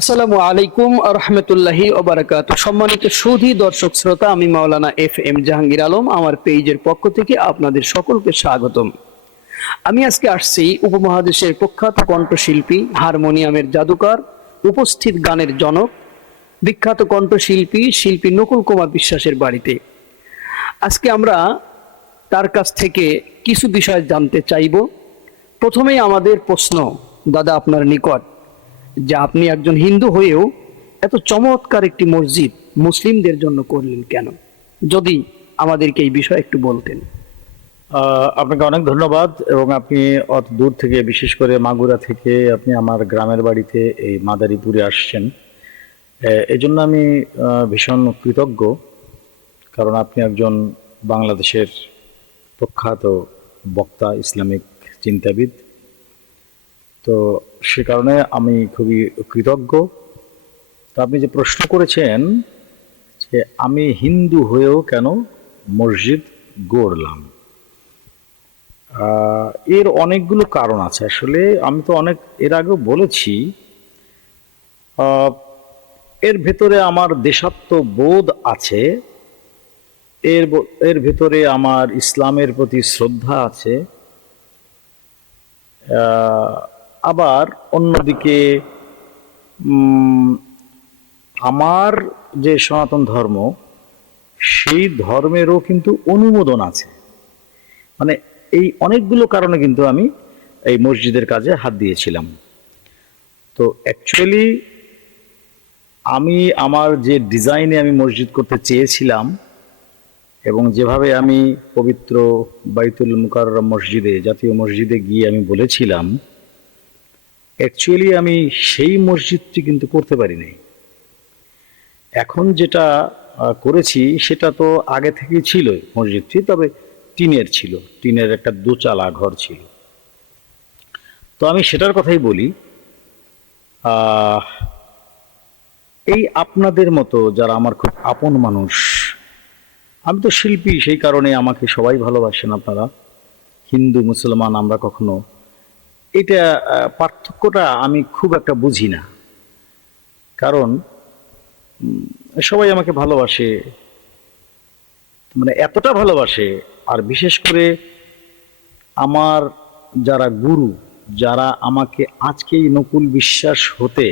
আসসালামু আলাইকুম রহমতুল্লাহি ওবারাকাত সম্মানিত সুধী দর্শক শ্রোতা, আমি মাওলানা এফ এম জাহাঙ্গীর আলম। আমার পেজের পক্ষ থেকে আপনাদের সকলকে স্বাগতম। আমি আজকে আসছি উপমহাদেশের প্রখ্যাত কণ্ঠশিল্পী, হারমোনিয়ামের জাদুকর, উপস্থিত গানের জনক, বিখ্যাত কণ্ঠশিল্পী, শিল্পী নকুল কুমার বিশ্বাসের বাড়িতে। আজকে আমরা তার কাছ থেকে কিছু বিষয় জানতে চাইব। প্রথমেই আমাদের প্রশ্ন, দাদা আপনার নিকট। যে আপনি একজন হিন্দু হয়েও এত চমৎকার একটি মসজিদ মুসলিমদের জন্য করলেন কেন? যদি আমাদেরকে এই বিষয়ে একটু বলতেন। আপনাকে অনেক ধন্যবাদ এবং আপনি অত দূর থেকে, বিশেষ করে মাগুরা থেকে আপনি আমার গ্রামের বাড়িতে এই মাদারীপুরে আসছেন। এই জন্য আমি ভীষণ কৃতজ্ঞ। কারণ আপনি একজন বাংলাদেশের প্রখ্যাত বক্তা, ইসলামিক চিন্তাবিদ। তো সে কারণে আমি খুবই কৃতজ্ঞ। তো আপনি যে প্রশ্ন করেছেন যে আমি হিন্দু হয়েও কেন মসজিদ গড়লাম? এর অনেকগুলো কারণ আছে। আসলে আমি তো অনেক, এর আগেও বলেছি এর ভেতরে আমার দেশাত্ম বোধ আছে, এর এর ভেতরে আমার ইসলামের প্রতি শ্রদ্ধা আছে আবার অন্যদিকে আমার যে সনাতন ধর্ম, সেই ধর্মেরও কিন্তু অনুমোদন আছে। মানে এই অনেকগুলো কারণে কিন্তু আমি এই মসজিদের কাজে হাত দিয়েছিলাম। তো অ্যাকচুয়ালি আমি আমার যে ডিজাইনে আমি মসজিদ করতে চেয়েছিলাম এবং যেভাবে আমি পবিত্র বাইতুল মুকাররম মসজিদে, জাতীয় মসজিদে গিয়ে আমি বলেছিলাম অ্যাকচুয়ালি আমি সেই মসজিদটি কিন্তু করতে পারিনি। এখন যেটা করেছি, সেটা তো আগে থেকেই ছিল মসজিদটি, তবে টিনের ছিল। টিনের একটা দোচালা ঘর ছিল। তো আমি সেটার কথাই বলি এই আপনাদের মতো যারা আমার খুব আপন মানুষ, আমি তো শিল্পী, সেই কারণে আমাকে সবাই ভালোবাসেন আপনারা। হিন্দু, মুসলমান, আমরা কখনো এটা পার্থক্যটা আমি খুব একটা বুঝি না। কারণ সবাই আমাকে ভালোবাসে মানে এতটা ভালোবাসে, আর বিশেষ করে আমার যারা গুরু, যারা আমাকে আজকে এই নকুল বিশ্বাস হতে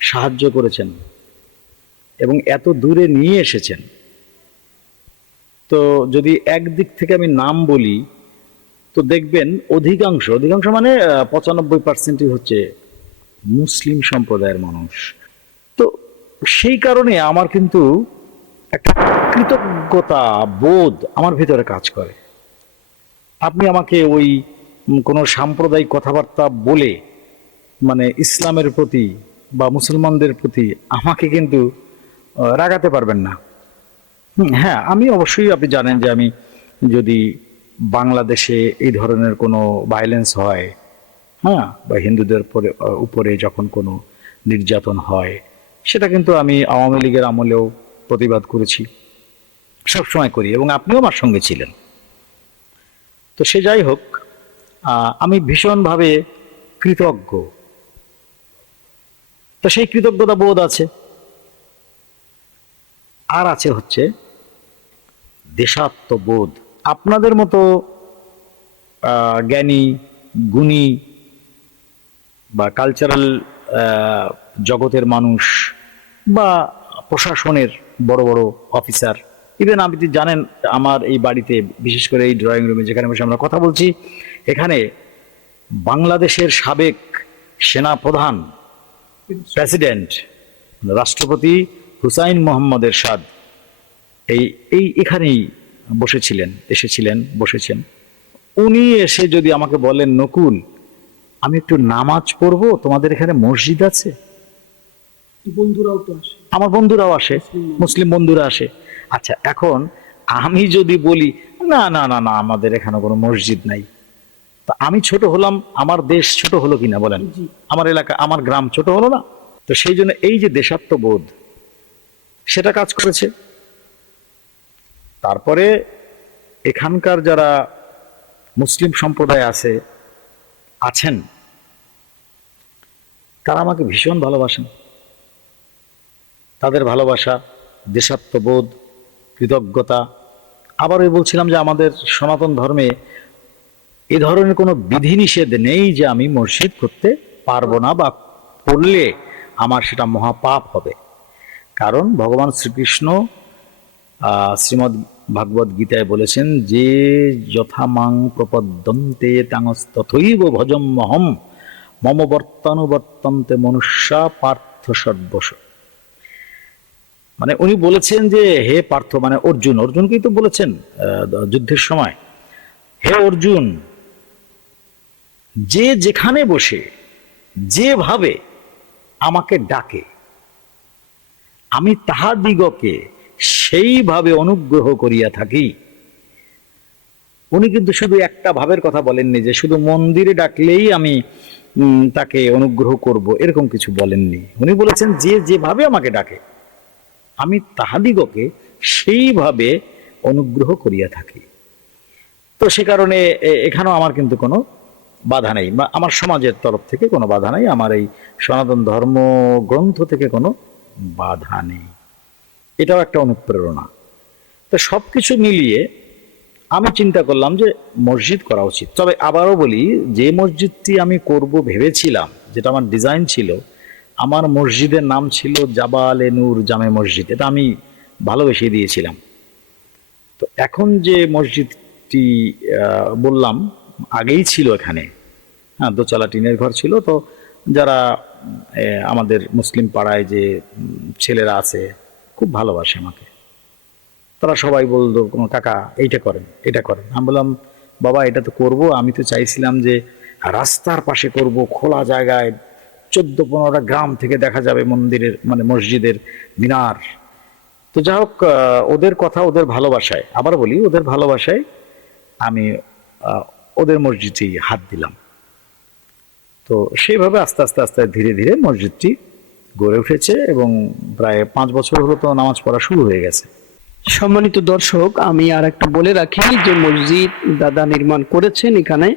সাহায্য করেছেন এবং এত দূরে নিয়ে এসেছেন। তো যদি একদিক থেকে আমি নাম বলি তো দেখবেন অধিকাংশ অধিকাংশ মানে পঁচানব্বই পার্সেন্টই হচ্ছে মুসলিম সম্প্রদায়ের মানুষ। তো সেই কারণে আমার কিন্তু একটা কৃতজ্ঞতা, বোধ আমার ভিতরে কাজ করে। আপনি আমাকে ওই কোনো সাম্প্রদায়িক কথাবার্তা বলে মানে ইসলামের প্রতি বা মুসলমানদের প্রতি আমাকে কিন্তু রাগাতে পারবেন না। হ্যাঁ আমি অবশ্যই, আপনি জানেন যে আমি যদি বাংলাদেশে এই ধরনের কোনো ভায়োলেন্স হয় হ্যাঁ? বা হিন্দুদের উপরে উপরে যখন কোনো নির্যাতন হয়, সেটা কিন্তু আমি আওয়ামী লীগের আমলেও প্রতিবাদ করেছি, সবসময় করি এবং আপনিও আমার সঙ্গে ছিলেন। তো সে যাই হোক আমি ভীষণভাবে কৃতজ্ঞ। তো সেই কৃতজ্ঞতা বোধ আছে। আর আছে হচ্ছে দেশাত্মবোধ। আপনাদের মতো জ্ঞানী, গুণী বা কালচারাল জগতের মানুষ বা প্রশাসনের বড় বড় অফিসার ইভেন আপনি জানেন আমার এই বাড়িতে, বিশেষ করে এই ড্রয়িং রুমে যেখানে বসে আমরা কথা বলছি, এখানে বাংলাদেশের সাবেক সেনা প্রধান প্রেসিডেন্ট রাষ্ট্রপতি হুসাইন মোহাম্মদ এরশাদ, এই এই এখানেই বসেছিলেন এসেছিলেন বসেছেন। উনি এসে যদি আমাকে বলেন নকুল আমি একটু নামাজ পড়ব তোমাদের এখানে মসজিদ আছে? বন্ধুরাও তো আসে। আমার বন্ধুরাও আসে মুসলিম বন্ধুরা। আসে। আচ্ছা এখন আমি যদি বলি না না না না আমাদের এখানে কোনো মসজিদ নাই। তা আমি ছোট হলাম আমার দেশ ছোট হলো কিনা বলেন? আমার এলাকা আমার গ্রাম ছোট হলো না? তো সেই জন্য এই যে দেশাত্মবোধ সেটা কাজ করেছে? তারপরে এখানকার যারা মুসলিম সম্প্রদায় আছে, আছেন, তারা আমাকে ভীষণ ভালোবাসেন। তাদের ভালোবাসা, দেশাত্মবোধ, কৃতজ্ঞতা। আবার ওই বলছিলাম যে আমাদের সনাতন ধর্মে এ ধরনের কোনো বিধিনিষেধ নেই যে আমি মসজিদ করতে পারব না বা করলে আমার সেটা মহাপাপ হবে। কারণ ভগবান শ্রীকৃষ্ণ শ্রীমদ্ ভাগবত গীতায় বলেছেন, যে যথামাং প্রপদ্যন্তে তাঙস্তথৈব ভজম মহম, মম বর্তানুবর্তন্তে মনুষ্যা পার্থ সর্বস্ব মানে উনি বলেছেন যে, হে পার্থ মানে অর্জুন, অর্জুনকেই তো বলেছেন যুদ্ধের সময়, হে অর্জুন, যে যেখানে বসে যেভাবে আমাকে ডাকে, আমি তাহাদিগকে সেইভাবে অনুগ্রহ করিয়া থাকি। উনি কিন্তু শুধু একটা ভাবের কথা বলেননি যে শুধু মন্দিরে ডাকলেই আমি তাকে অনুগ্রহ করব, এরকম কিছু বলেননি। উনি বলেছেন, যে যেভাবে আমাকে ডাকে, আমি তাহাদিগকে সেইভাবে অনুগ্রহ করিয়া থাকি। তো সে কারণে এখানেও আমার কিন্তু কোনো বাধা নেই, বা আমার সমাজের তরফ থেকে কোনো বাধা নেই, আমার এই সনাতন ধর্ম গ্রন্থ থেকে কোনো বাধা নেই। এটাও একটা অনুপ্রেরণা। তো সব কিছু মিলিয়ে আমি চিন্তা করলাম যে মসজিদ করা উচিত। তবে আবারও বলি, যে মসজিদটি আমি করব ভেবেছিলাম, যেটা আমার ডিজাইন ছিল, আমার মসজিদের নাম ছিল জাবালে নূর জামে মসজিদ। এটা আমি ভালোবেসে দিয়েছিলাম। তো এখন যে মসজিদটি বললাম, আগেই ছিল এখানে। হ্যাঁ দোচালা টিনের ঘর ছিল। তো যারা আমাদের মুসলিম পাড়ায় যে ছেলেরা আছে খুব ভালোবাসে আমাকে। তারা সবাই বলতো, কোনো কাকা, এইটা করেন, এটা করেন। আমি বললাম, বাবা, এটা তো করব। আমি তো চাইছিলাম যে রাস্তার পাশে করব, খোলা জায়গায়, চোদ্দ পনেরোটা গ্রাম থেকে দেখা যাবে মন্দিরের মানে মসজিদের মিনার। তো যাই হোক ওদের কথা ওদের ভালোবাসায়। আবার বলি, ওদের ভালোবাসায় আমি ওদের মসজিদেই হাত দিলাম। তো সেইভাবে আস্তে আস্তে আস্তে ধীরে ধীরে মসজিদটি গড়ে উঠেছে এবং প্রায় পাঁচ বছর হলো তো নামাজ পড়া শুরু হয়ে গেছে। সম্মানিত দর্শক, আমি আর একটা বলে রাখি যে মসজিদ দাদা নির্মাণ করেছেন এখানে।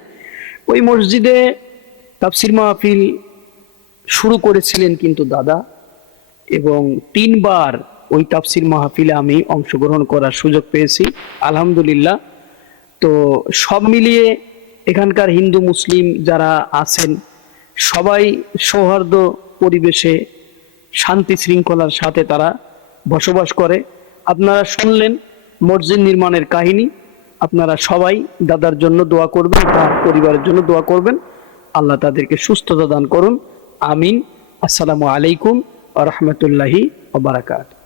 ওই মসজিদে তাফসির মাহফিল শুরু করেছিলেন কিন্তু দাদা এবং তিনবার ওই তাফসির মাহফিলে আমি অংশগ্রহণ করার সুযোগ পেয়েছি, আলহামদুলিল্লাহ। তো সব মিলিয়ে এখানকার হিন্দু, মুসলিম যারা আছেন, সবাই সৌহার্দ্য পরিবেশে শান্তি শৃঙ্খলার সাথে তারা বসবাস করে। আপনারা শুনলেন মসজিদ নির্মাণের কাহিনী। আপনারা সবাই দাদার জন্য দোয়া করবেন, তার পরিবারের জন্য দোয়া করবেন। আল্লাহ তাদেরকে সুস্থতা দান করুন। আমিন। আসসালামু আলাইকুম আ রহমতুল্লাহি ওবারাকাত